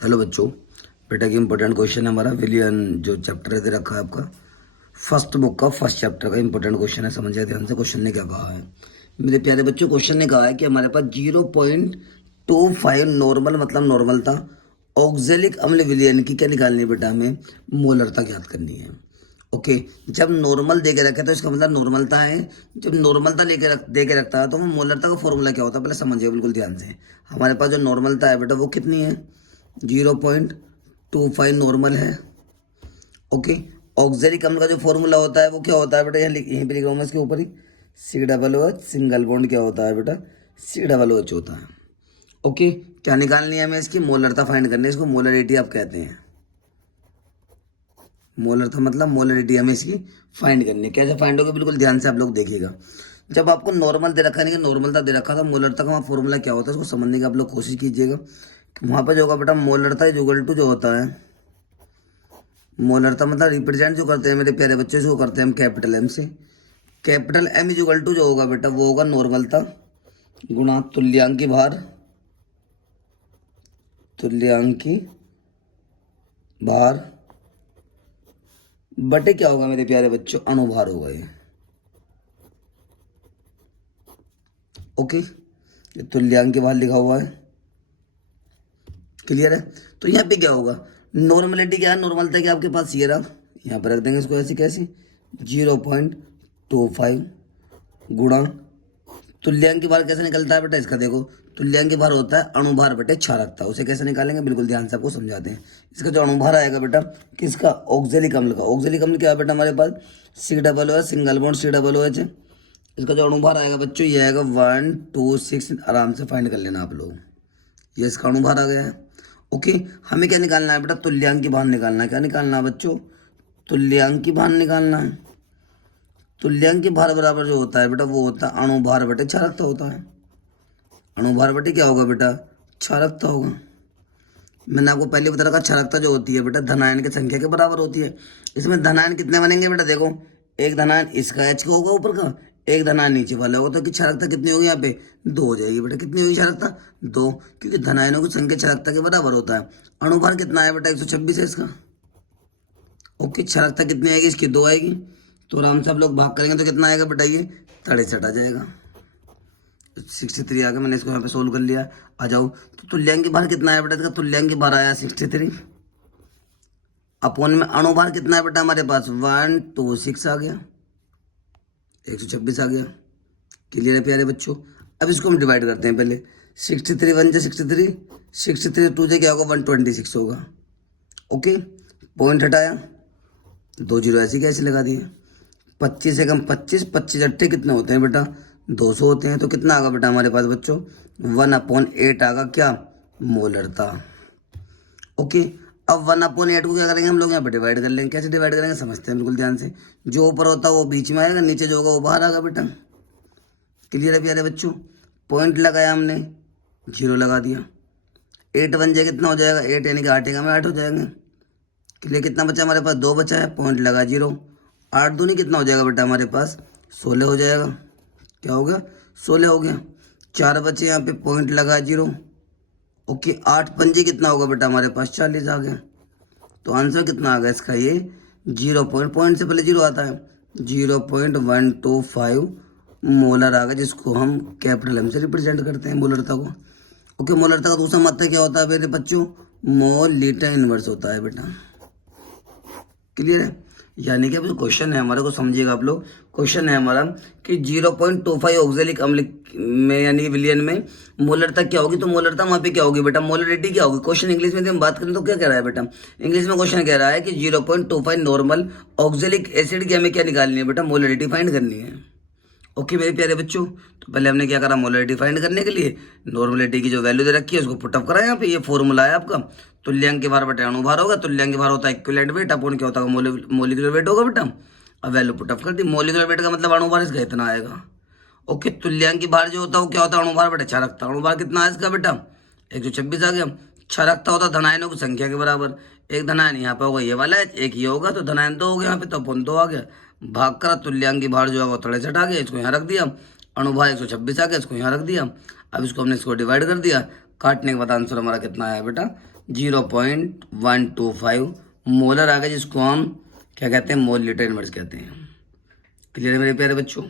Hello बच्चों, बेटा की इंपॉर्टेंट क्वेश्चन है हमारा विलियन जो चैप्टर दे रखा है आपका फर्स्ट बुक का फर्स्ट चैप्टर का इंपॉर्टेंट क्वेश्चन है। समझिए ध्यान से, क्वेश्चन ने क्या कहा है मेरे प्यारे बच्चों। क्वेश्चन ने कहा है कि हमारे पास 0.25 नॉर्मल मतलब नॉर्मल था ऑक्जेलिक अम्ल विलियन की क्या निकालनी है बेटा, हमें मोलरता ज्ञात करनी है। ओके, जब नॉर्मल दे के रखे तो इसका मतलब नॉर्मलता है। जब नॉर्मलता दे के रखता है तो वो मोलरता का फॉर्मूला क्या होता है पहले समझिए बिल्कुल ध्यान से। हमारे पास जो नॉर्मलता है बेटा वो कितनी है, 0.25 नॉर्मल है। ओके, ऑक्जेलिक अम्ल का जो फॉर्मूला होता है वो क्या होता है बेटा, यहीं पे लिख रहा हूँ मैं इसके ऊपर ही, COOH सिंगल बॉन्ड क्या होता है बेटा, COOH होता है। ओके, क्या निकालनी है हमें, इसकी मोलरता फाइंड करनी है। इसको मोलरिटी आप कहते हैं। मोलरता मतलब मोलरिटी हमें इसकी फाइंड करनी है। कैसे फाइंड होगी बिल्कुल ध्यान से आप लोग देखिएगा। जब आपको नॉर्मल दे रखा है, नहीं कि नॉर्मलता दे रखा था, मोलरता का वहाँ फॉर्मूला क्या होता है उसको समझने की आप लोग कोशिश कीजिएगा। वहाँ पर जो होगा बेटा मोलरता इज इक्वल टू जो होता है, मोलरता मतलब रिप्रेजेंट जो करते हैं मेरे प्यारे बच्चे, इसको करते हैं हम कैपिटल एम से। Capital M is equal to जो होगा बेटा वो होगा नॉर्मलता गुणा तुल्यांकी भार, तुल्यांकी भार बटे क्या होगा मेरे प्यारे बच्चों, अणुभार होगा ये। ओके, ये तुल्यांकी भार लिखा हुआ है, क्लियर है। तो यहाँ पे क्या होगा, नॉर्मलिटी क्या है, नॉर्मलता क्या आपके पास ये रहा, यहाँ पर रख देंगे इसको ऐसी कैसी, 0.25 गुणा तुल्यांकी भार कैसे निकलता है बेटा इसका देखो, तुल्यांकी भार होता है अणुभार बटे क्षारकता। उसे कैसे निकालेंगे बिल्कुल ध्यान से आपको समझाते हैं। इसका जो अणुभार आएगा बेटा किसका, ऑक्जेलिक अम्ल का। ऑक्जेलिक अम्ल क्या है बेटा हमारे पास, COOH सिंगल बॉन्ड COOH है। इसका जो अणुभार आएगा बच्चों ये आएगा 126, आराम से फाइंड कर लेना आप लोग, ये इसका अणुभार आ गया है। ओके, हमें क्या निकालना है बेटा, तुल्यांकी भार निकालना है। क्या निकालना है बच्चों, तुल्यांकी भार निकालना है। तुल्यांकी भार बराबर जो होता है बेटा वो होता है अणुभार बटे क्षारकता होता है। अणुभार बटे क्या होगा बेटा, क्षारकता होगा। मैंने आपको पहले बता रखा क्षारकता जो होती है बेटा धनायन की संख्या के बराबर होती है। इसमें धनायन कितने बनेंगे बेटा देखो, एक धनायन इसका H का होगा ऊपर का, एक धनायन नीचे वाला होगा, तो कि क्षारकता कितनी होगी यहाँ पे, 2 हो जाएगी बेटा। कितनी होगी क्षारकता, 2, क्योंकि धनायनों की संख्या क्षारकता के बराबर होता है। अणुभार कितना है बेटा, 126 है इसका। ओके, क्षारकता कितनी आएगी इसकी, 2 आएगी। तो आराम से आप लोग भाग करेंगे तो कितना आएगा बेटा, ये 63 आ जाएगा। 63 आ गया, मैंने इसको यहाँ पे सोल्व कर लिया। आ जाओ, तो तुल्यांकी भार कितना है बेटा इसका, तुल्यांकी भार आया 63 अपोन में अणुभार कितना है बेटा हमारे पास 126 आ गया, 126 आ गया। क्लियर है प्यारे बच्चों। अब इसको हम डिवाइड करते हैं पहले, 63 1 से 63, 63 2 से क्या होगा 126 होगा। ओके, पॉइंट हटाया, 2 जीरो ऐसे कैसे लगा दिए। 25 से कम 25, 25 अट्ठे कितने होते हैं बेटा, 200 होते हैं। तो कितना आगा बेटा हमारे पास बच्चों, 1/8 आगा क्या, मोलरता। ओके, अब 1/8 को क्या करेंगे हम लोग यहाँ पे डिवाइड कर लेंगे। कैसे डिवाइड करेंगे समझते हैं बिल्कुल ध्यान से। जो ऊपर होता है वो बीच में आएगा, नीचे जो होगा वो बाहर आएगा बेटा। क्लियर है प्यारे बच्चों। पॉइंट लगाया हमने, 0 लगा दिया। 8 बन जाए कितना हो जाएगा, 8 यानी कि 8 में 8 हो जाएंगे। क्लियर, कितना बचा हमारे पास, 2 बचा है, पॉइंट लगा 0। 8 दूनी कितना हो जाएगा बेटा हमारे पास, 16 हो जाएगा। क्या हो गया, 16 हो गया। 4 बचे यहाँ पे, पॉइंट लगा 0। ओके, 8 पंजे कितना होगा बेटा हमारे पास, 40 आ गया। तो आंसर कितना आ गया इसका, ये 0 से पहले 0 आता है, 0.125 मोलर आ गया, जिसको हम कैपिटल एम से रिप्रेजेंट करते हैं मोलरता को। ओके, मोलरता का दूसरा मतलब क्या होता है मेरे बच्चों, मोल लीटर इनवर्स होता है बेटा। क्लियर है, यानी कि अभी क्वेश्चन है हमारे को समझिएगा आप लोग। क्वेश्चन है हमारा कि 0.25 ऑक्जेलिक अम्ल में यानी कि विलियन में मोलरता क्या होगी। तो मोलरता वहाँ पे क्या होगी बेटा, मोलरिटी क्या होगी। क्वेश्चन इंग्लिश में हम बात करें तो क्या कह रहा है बेटा, इंग्लिश में क्वेश्चन कह रहा है कि 0.25 नॉर्मल ऑक्जेलिक एसिड की हमें क्या निकालनी है बेटा, मोलरिटी फाइंड करनी है। ओके मेरे प्यारे बच्चों, तो पहले हमने क्या करा, मोलरिटी फाइंड करने के लिए नॉर्मलिटी की जो वैल्यू दे रखी है उसको पुटअप करा। यहाँ पे ये फॉर्मूला है आपका, तुल्यांक भार बटे अणुभार होगा। तुल्यांक भार होता है इक्विवेलेंट वेट, अपन क्या होता है मोलिकुलर वेट होगा बेटा। अब वैल्यू पुटअप कर दी, मोलिकुलर वेट का मतलब अणुभार इसका इतना आएगा। ओके, तुल्यांक भार जो होता है वो क्या होता है, अणुभार बटे क्षारकता। अणुभार कितना है इसका बेटा, 126 आ गया। क्षारकता होता है धनायनों की संख्या के बराबर। एक धनायन यहाँ पे होगा ये वाला है, एक ये होगा, तो धनायन 2 हो गया यहाँ पे, तो अपन 2 आ गया। भाग करा, तुल्यांक भार जो है वो 63 आ गया, इसको यहाँ रख दिया। अणुभार 126 आ गया, इसको यहाँ रख दिया। अब इसको हमने इसको डिवाइड कर दिया। काटने के बाद आंसर हमारा कितना आया बेटा 0.125 मोलर आ गया, जिसको हम क्या कहते हैं मोल लीटर इनवर्स कहते हैं। क्लियर है मेरे प्यारे बच्चों।